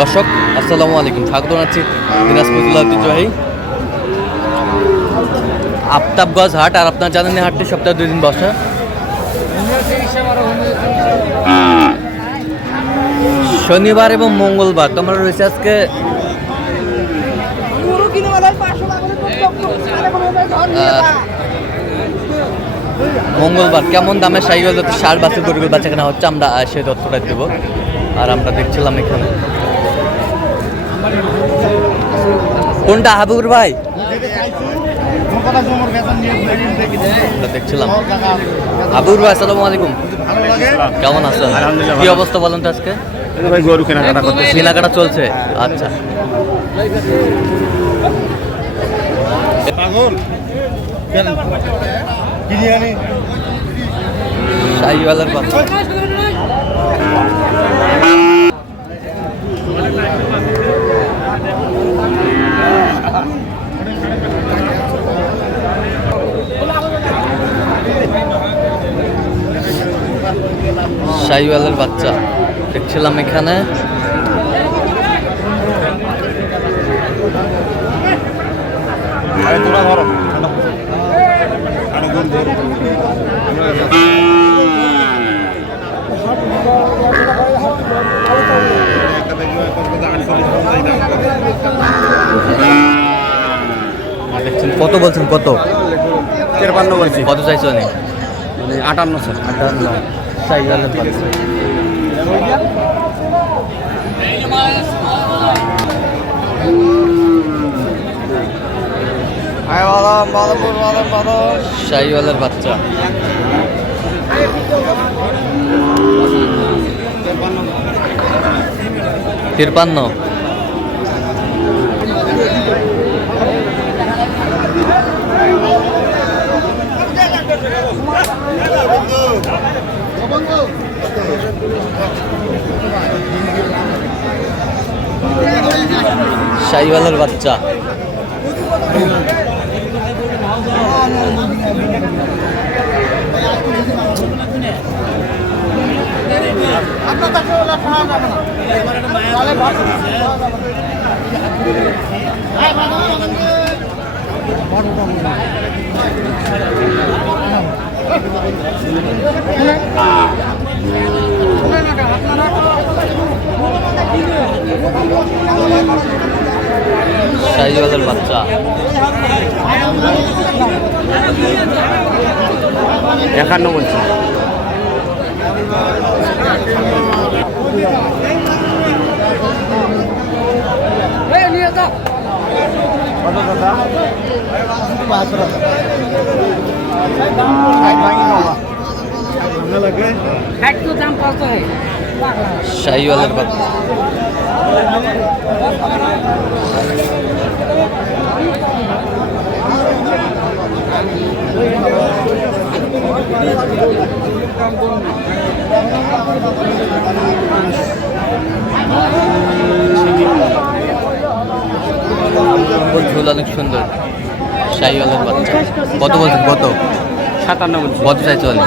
দর্শক, আসসালামু আলাইকুম। স্বাগত জানাচ্ছি দিনাজপুরুল্লাহ ঐতিহ্যবাহী আফতাবগঞ্জ হাট। আর আপনার জানেন হাটটি সপ্তাহে দুই দিন বসে। শনিবার এবং মঙ্গলবার তোমরা রয়েছে আজকে মঙ্গলবার। কেমন দামে সাইকেল সার বাসে গরুগুলো বাচ্চা কেনা হচ্ছে, আমরা সেই তথ্যটা দেবো। আর আমরা দেখছিলাম এখানে। কোনটা হাবুর ভাই? দেখছিলাম। হাবুর ভাই আসসালামু আলাইকুম। কেমন আছেন? কি অবস্থা বলেন তো আজকে? ভাই গরু কেনাকাটা করতে কেনাকাটা চলছে। আচ্ছা। শাহিওয়ালার বাচ্চা শাহিওয়ালের বাচ্চা। দেখছিলাম এখানে। দেখছেন কত বলছেন কত? তেরপান্ন বলছি। কত চাইছো আটান্ন স্যার। আটান্ন। বাচ্চা শাহিওয়ালের বাচ্চা। তিরপান্ন। শাহিওয়ালের বাচ্চা। শাহিওয়ালের বাচ্চা। একান্ন বলছি। কত দাদা একটু দাম কত হয় শাহিওয়ালের বাচ্চা ঝুল অনেক সুন্দর। শাহিওয়ালের বাচ্চা। কত বলছেন? কত? সাতান্ন বলছি। কত চাইছো অনেক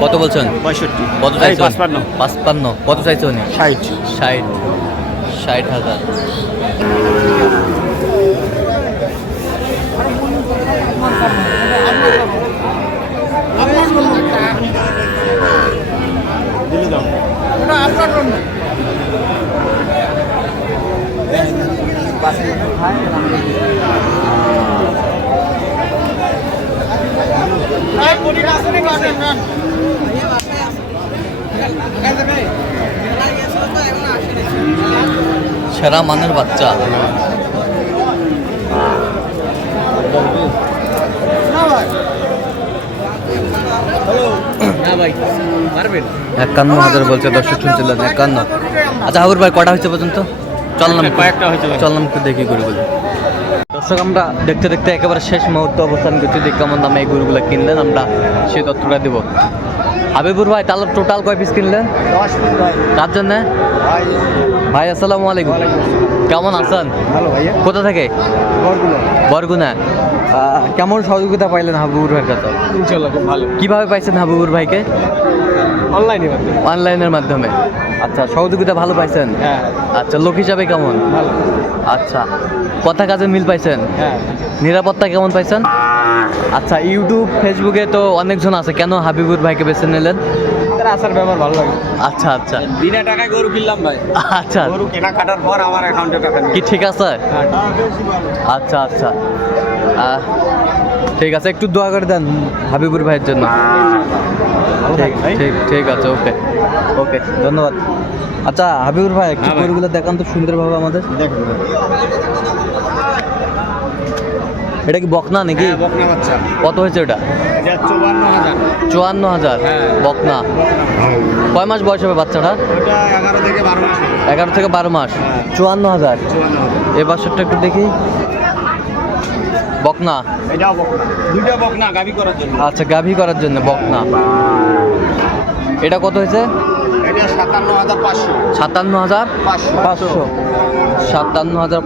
কত বলছেন? পঁয়ষট্টি। কত পাঁচপান্ন। পাঁচপান্ন। কত চাইছো উনি? ষাট। ষাট। ষাট হাজার। সেরা মানের বাচ্চা। ভাই। একান্ন হাজার বলছে দর্শক শুনছিলেন একান্ন। আচ্ছা হাবুর ভাই কটা হয়েছে পর্যন্ত? চললাম কয়েকটা হয়েছে। চললাম একটু দেখি গরুগুলো দর্শক আমরা দেখতে দেখতে একেবারে শেষ মুহূর্তে অবস্থান করছি যে কেমন দামে এই গরুগুলো কিনলেন আমরা সেই তথ্যটা দেবো। হাবিবুর ভাই তাহলে টোটাল কয় পিস কিনলেন? তার জন্য? ভাই আসসালামু আলাইকুম। কেমন আছেন? ভালো ভাইয়া। কোথা থেকে? বরগুনা। কেমন সহযোগিতা পাইলেন হাবিবুর ভাইয়ের কাছে? ইনশাল্লাহ খুব ভালো। কীভাবে পাইছেন হাবিবুর ভাইকে? অনলাইনে অনলাইনের মাধ্যমে। আচ্ছা সহযোগিতা ভালো পাইছেন? হ্যাঁ। আচ্ছা লোক হিসাবে কেমন? ভালো। আচ্ছা কথা কাজে মিল পাইছেন? হ্যাঁ। নিরাপত্তা কেমন পাইছেন? আচ্ছা ইউটিউব ফেসবুকে তো অনেকজন আছে। কেন হাবিবুর ভাইকে বেছে নিলেন? তার আসার ব্যাপার ভালো লাগে। আচ্ছা আচ্ছা। বিনা টাকায় গরু কিনলাম ভাই। আচ্ছা। গরু কেনা কাটার পর আমার অ্যাকাউন্টে টাকা কি ঠিক আছে? হ্যাঁ আচ্ছা আচ্ছা। ঠিক আছে একটু দোয়া করে দেন হাবিবুর ভাইয়ের জন্য। ঠিক ঠিক ঠিক আছে ওকে। ওকে ধন্যবাদ। আচ্ছা হাবিবুর ভাই একটু হ্যাঁ গরুগুলো দেখান তো সুন্দরভাবে আমাদের। এটা কি বকনা নাকি? হ্যাঁ, বকনা বাচ্চা। কত হয়েছে ওটা? এটা চুয়ান্ন হাজার। চুয়ান্ন হাজার। হ্যাঁ। বকনা। কয় মাস বয়স হবে বাচ্চাটা? ওটা এগারো থেকে বারো মাস হবে। এগারো থেকে বারো মাস। হ্যাঁ। চুয়ান্ন হাজার। এ বাছরটা একটু দেখি। বকনা। দুইটা বকনা গাবি করার জন্য। আচ্ছা গাভী করার জন্য বকনা। এটা কত হয়েছে? সাতান্ন হাজার পাঁচশো। সাতান্ন হাজার পাঁচশো।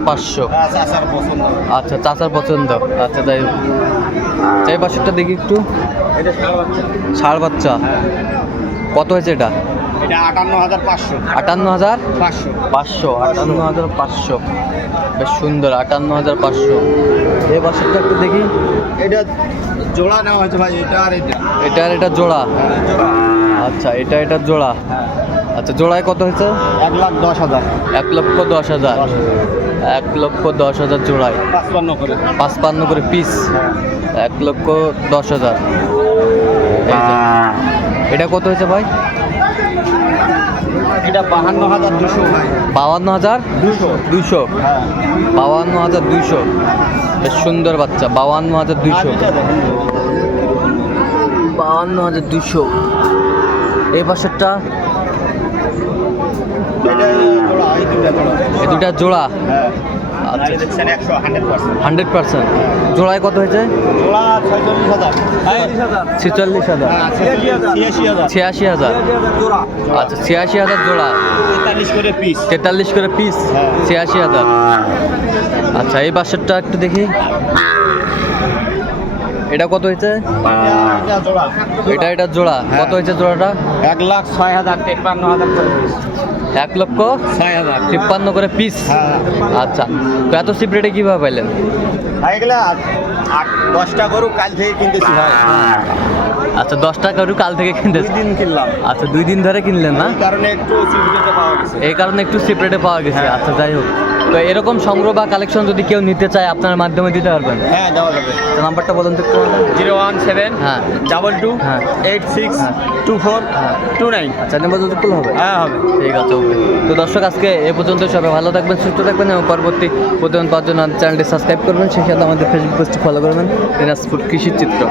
পাঁচশো। আচ্ছা পছন্দ। চাচার পছন্দ। আচ্ছা যাই হোক। এই বাছরটা দেখি একটু। ষাড় বাচ্চা। কত হয়েছে এটা? আটান্ন হাজার পাঁচশো। আটান্ন হাজার পাঁচশো আটান্ন হাজার পাঁচশো। বেশ সুন্দর আটান্ন হাজার পাঁচশো। এই বাছরটা একটু দেখি। এটা জোড়া নেওয়া হয়েছে ভাই এটা আর এটা। এটা আর এটা হ্যাঁ, জোড়া। আচ্ছা এটা এটা জোড়া। আচ্ছা জোড়ায় কত হয়েছে? এক লাখ দশ হাজার। এক লক্ষ দশ হাজার। এক লক্ষ দশ হাজার জোড়ায়। পাঁচপান্ন করে। পাঁচপান্ন করে পিস এক লক্ষ দশ হাজার। এটা কত হয়েছে ভাই? এটা বাহান্ন হাজার দুশো। ভাই বাউান্ন হাজার দুশো। দুইশো হ্যাঁ। বাউান্ন হাজার দুইশো বেশ সুন্দর বাচ্চা। বাউান্ন হাজার দুইশো বাউান্ন হাজার দুইশো এই পাশেরটা এই দুটা জোড়া। এই দুটা জোড়া? হ্যাঁ। আচ্ছা। Hundred percent. জোড়ায় কত হয়েছে? হাজার। ছেচল্লিশ হাজার। হ্যাঁ ছিয়াশি হাজার। ছিয়াশি হাজার। জোড়া। আচ্ছা ছিয়াশি হাজার জোড়া। তেতাল্লিশ করে পিস তেতাল্লিশ করে পিস হ্যাঁ। ছিয়াশি হাজার। আচ্ছা এই বাসেরটা একটু দেখি। এটা কত হয়েছে? এটা এটা জোড়া। হ্যাঁ। কত হয়েছে জোড়াটা? এক লাখ ছয় হাজার তেপ্পান্ন হাজার করে পিস এক লক্ষ ছয় হাজার। তিপ্পান্ন করে পিস হ্যাঁ আচ্ছা তো এত সিপ রেটে কীভাবে পাইলেন? দশটা গরু কাল থেকে কিনতেছি ভাই। আচ্ছা দশটা গরু কাল থেকে দুই দিন কিনলাম। আচ্ছা দুই দিন ধরে কিনলেন না? কারণে একটু সিভিলিতে পাওয়া গেছে। এই কারণে একটু সিপ রেটে পাওয়া গেছে। হ্যাঁ। আচ্ছা যাই হোক। তো এরকম সংগ্রহ বা কালেকশন যদি কেউ নিতে চায় আপনার মাধ্যমে দিতে পারবেন? হ্যাঁ দেওয়া যাবে। তো নাম্বারটা বলুন তো জিরো ওয়ান সেভেন হ্যাঁ। ডাবল টু হ্যাঁ। এইট সিক্স হ্যাঁ। টু ফোর হ্যাঁ। Two nine. আচ্ছা নাম্বার যদি খুলে হবে? হ্যাঁ হবে। ঠিক আছে তো দর্শক আজকে এ পর্যন্ত সবাই ভালো থাকবেন সুস্থ থাকবেন এবং পরবর্তী প্রতিদিন পাওয়ার জন্য চ্যানেলটি সাবস্ক্রাইব করবেন। সেই সাথে আমাদের ফেসবুক পেজটি ফলো করবেন। দিনাজপুর কৃষি চিত্র